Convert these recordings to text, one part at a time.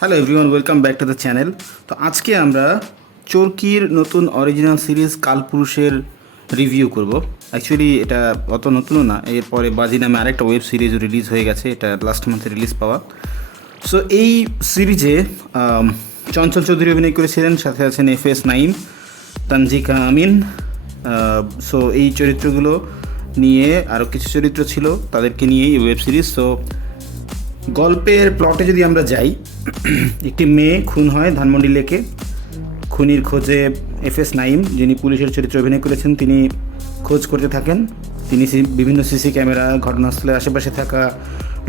Hello everyone, welcome back to the channel. তো আজকে আমরা চরকির নতুন অরিজিনাল সিরিজ কালপুরুষের রিভিউ করব। অ্যাকচুয়ালি এটা অত নতুনও না, এরপরে বাজি নামে আরেকটা ওয়েব সিরিজ রিলিজ হয়ে গেছে, এটা লাস্ট মান্থে রিলিজ পাওয়া। সো এই সিরিজে চঞ্চল চৌধুরী অভিনয় করেছিলেন, সাথে আছেন FS নাঈম, তানজিকা আমিন। সো এই চরিত্রগুলো নিয়ে আরও কিছু চরিত্র ছিল, তাদেরকে নিয়েই ওয়েব সিরিজ। সো গল্পের প্লটে যদি আমরা যাই, একটি মেয়ে খুন হয় ধানমন্ডি লেকে। খুনির খোঁজে FS নাঈম, যিনি পুলিশের চরিত্রে অভিনয় করেছেন, তিনি খোঁজ করতে থাকেন। তিনি বিভিন্ন সিসি ক্যামেরা, ঘটনাস্থলের আশেপাশে থাকা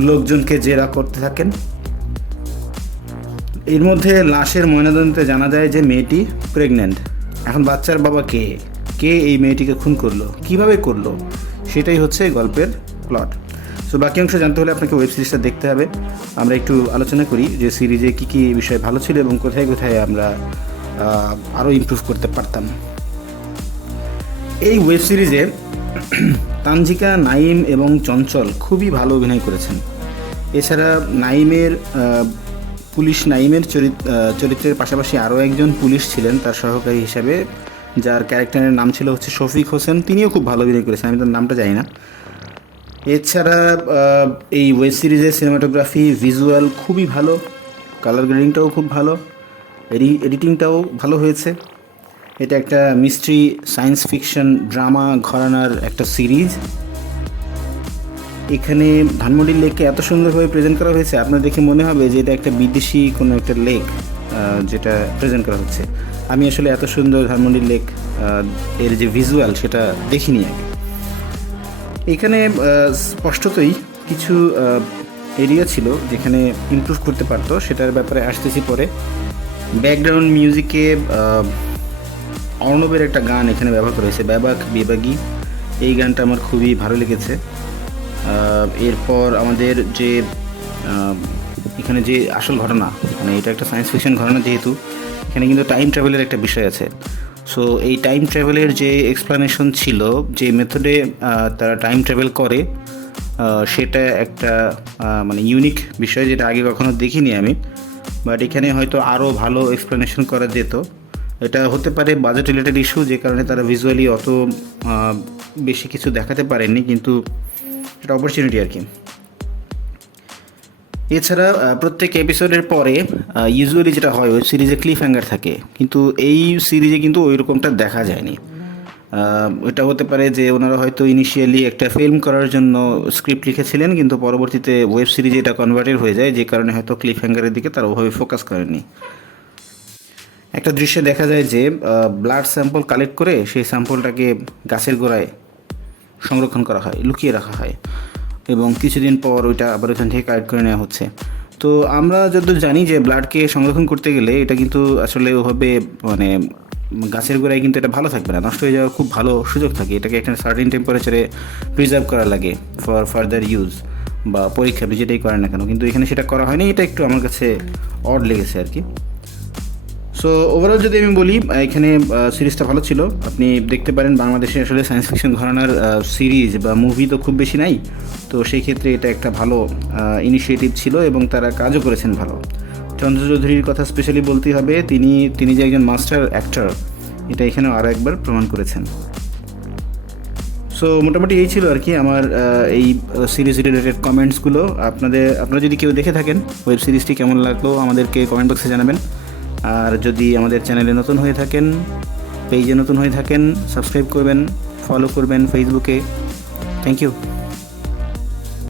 লোকজনকে জেরা করতে থাকেন। এর মধ্যে লাশের ময়নাতদন্তে জানা যায় যে মেয়েটি প্রেগন্যান্ট। এখন বাচ্চার বাবা কে কে এই মেয়েটিকে খুন করলো, কিভাবে করলো, সেটাই হচ্ছে গল্পের প্লট। সো বাকি অংশ জানতে হলে আপনাকে ওয়েব সিরিজটা দেখতে হবে। আমরা একটু আলোচনা করি যে সিরিজে কী কী বিষয় ভালো ছিল এবং কোথায় কোথায় আমরা আরও ইমপ্রুভ করতে পারতাম। এই ওয়েব সিরিজে তানজিকা, নাঈম এবং চঞ্চল খুবই ভালো অভিনয় করেছেন। এছাড়া পুলিশ নাঈমের চরিত্রের পাশাপাশি আরও একজন পুলিশ ছিলেন তার সহকারী হিসাবে, যার ক্যারেক্টারের নাম ছিল হচ্ছে শফিক হোসেন। তিনিও খুব ভালো অভিনয় করেছেন, আমি তার নামটা জানি না। এছাড়া এই ওয়েব সিরিজের সিনেমাটোগ্রাফি, ভিজুয়াল খুবই ভালো, কালার গ্রেডিংটাও খুব ভালো, এডিটিংটাও ভালো হয়েছে। এটা একটা মিস্ট্রি, সায়েন্স ফিকশন, ড্রামা ঘরানার একটা সিরিজ। এখানে ধানমন্ডি লেককে এত সুন্দরভাবে প্রেজেন্ট করা হয়েছে, আপনার দেখে মনে হবে যে এটা একটা বিদেশি কোনো একটা লেক যেটা প্রেজেন্ট করা হচ্ছে। আমি আসলে এত সুন্দর ধানমন্ডি লেক এর যে ভিজুয়াল সেটা দেখিনি আগে। এখানে স্পষ্টতই কিছু এরিয়া ছিল যেখানে ইমপ্রুভ করতে পারতো, সেটার ব্যাপারে আসতেছি পরে। ব্যাকগ্রাউন্ড মিউজিকে অর্ণবের একটা গান এখানে ব্যবহার করা হয়েছে, ব্যাবাক বেবাগি। এই গানটা আমার খুবই ভালো লেগেছে। এরপর আমাদের যে এখানে যে আসল ঘটনা, মানে এটা একটা সায়েন্স ফিকশন ঘটনা, যেহেতু এখানে কিন্তু টাইম ট্রাভেলের একটা বিষয় আছে। সো এই টাইম ট্রাভেলের যে এক্সপ্লানেশন ছিল, যে মেথডে তারা টাইম ট্রাভেল করে, সেটা একটা মানে ইউনিক বিষয়, যেটা আগে কখনো দেখিনি আমি। বাট এখানে হয়তো আরও ভালো এক্সপ্লানেশন করা যেত। এটা হতে পারে বাজেট রিলেটেড ইস্যু, যে কারণে তারা ভিজুয়ালি অত বেশি কিছু দেখাতে পারেননি, কিন্তু এটা অপরচুনিটি আর কি। এছাড়া প্রত্যেক এপিসোডের পরে ইউজুয়ালি যেটা হয়, ওয়েব সিরিজে ক্লিফ হ্যাঙ্গার থাকে, কিন্তু এই সিরিজে কিন্তু ওই রকমটা দেখা যায়নি। এটা হতে পারে যে ওনারা হয়তো ইনিশিয়ালি একটা ফিল্ম করার জন্য স্ক্রিপ্ট লিখেছিলেন, কিন্তু পরবর্তীতে ওয়েব সিরিজে এটা কনভার্টেড হয়ে যায়, যে কারণে হয়তো ক্লিফ হ্যাঙ্গারের দিকে তারা ওভাবে ফোকাস করেননি। একটা দৃশ্যে দেখা যায় যে ব্লাড স্যাম্পল কালেক্ট করে সেই স্যাম্পলটাকে গাছের গোড়ায় সংরক্ষণ করা হয়, লুকিয়ে রাখা হয়, এবং কিছুদিন পর ওইটা আবার ওইখান থেকে কালেক্ট করে নেওয়া হচ্ছে। তো আমরা যতদূর জানি যে ব্লাডকে সংরক্ষণ করতে গেলে এটা কিন্তু আসলে ওভাবে মানে গাছের গোড়ায় কিন্তু এটা ভালো থাকবে না, নষ্ট হয়ে যাওয়ার খুব ভালো সুযোগ থাকে। এটাকে একটা সার্টেন টেম্পারেচারে প্রিজার্ভ করা লাগে ফর ফার্দার ইউজ বা পরীক্ষা, যেটাই করেন না কেন, কিন্তু এখানে সেটা করা হয়নি। এটা একটু আমার কাছে অড লেগেছে আর কি। সো ওভারঅল যদি আমি বলি, এখানে সিরিজটা ভালো ছিল, আপনি দেখতে পারেন। বাংলাদেশে আসলে সায়েন্স ফিকশন ঘরানার সিরিজ বা মুভি তো খুব বেশি নাই, তো সেই ক্ষেত্রে এটা একটা ভালো ইনিশিয়েটিভ ছিল এবং তারা কাজও করেছেন ভালো। চন্দ্র চৌধুরীর কথা স্পেশালি বলতেই হবে, তিনি যে একজন মাস্টার অ্যাক্টর, এটা এখানেও আরও একবার প্রমাণ করেছেন। সো মোটামুটি এই ছিল আর কি আমার এই সিরিজ রিলেটেড কমেন্টসগুলো। আপনারা যদি কেউ দেখে থাকেন ওয়েব সিরিজটি কেমন লাগলো আমাদেরকে কমেন্ট বক্সে জানাবেন। আর যদি আমাদের চ্যানেলে নতুন হয়ে থাকেন, পেজে নতুন হয়ে থাকেন, সাবস্ক্রাইব করবেন, ফলো করবেন ফেসবুকে। Thank you.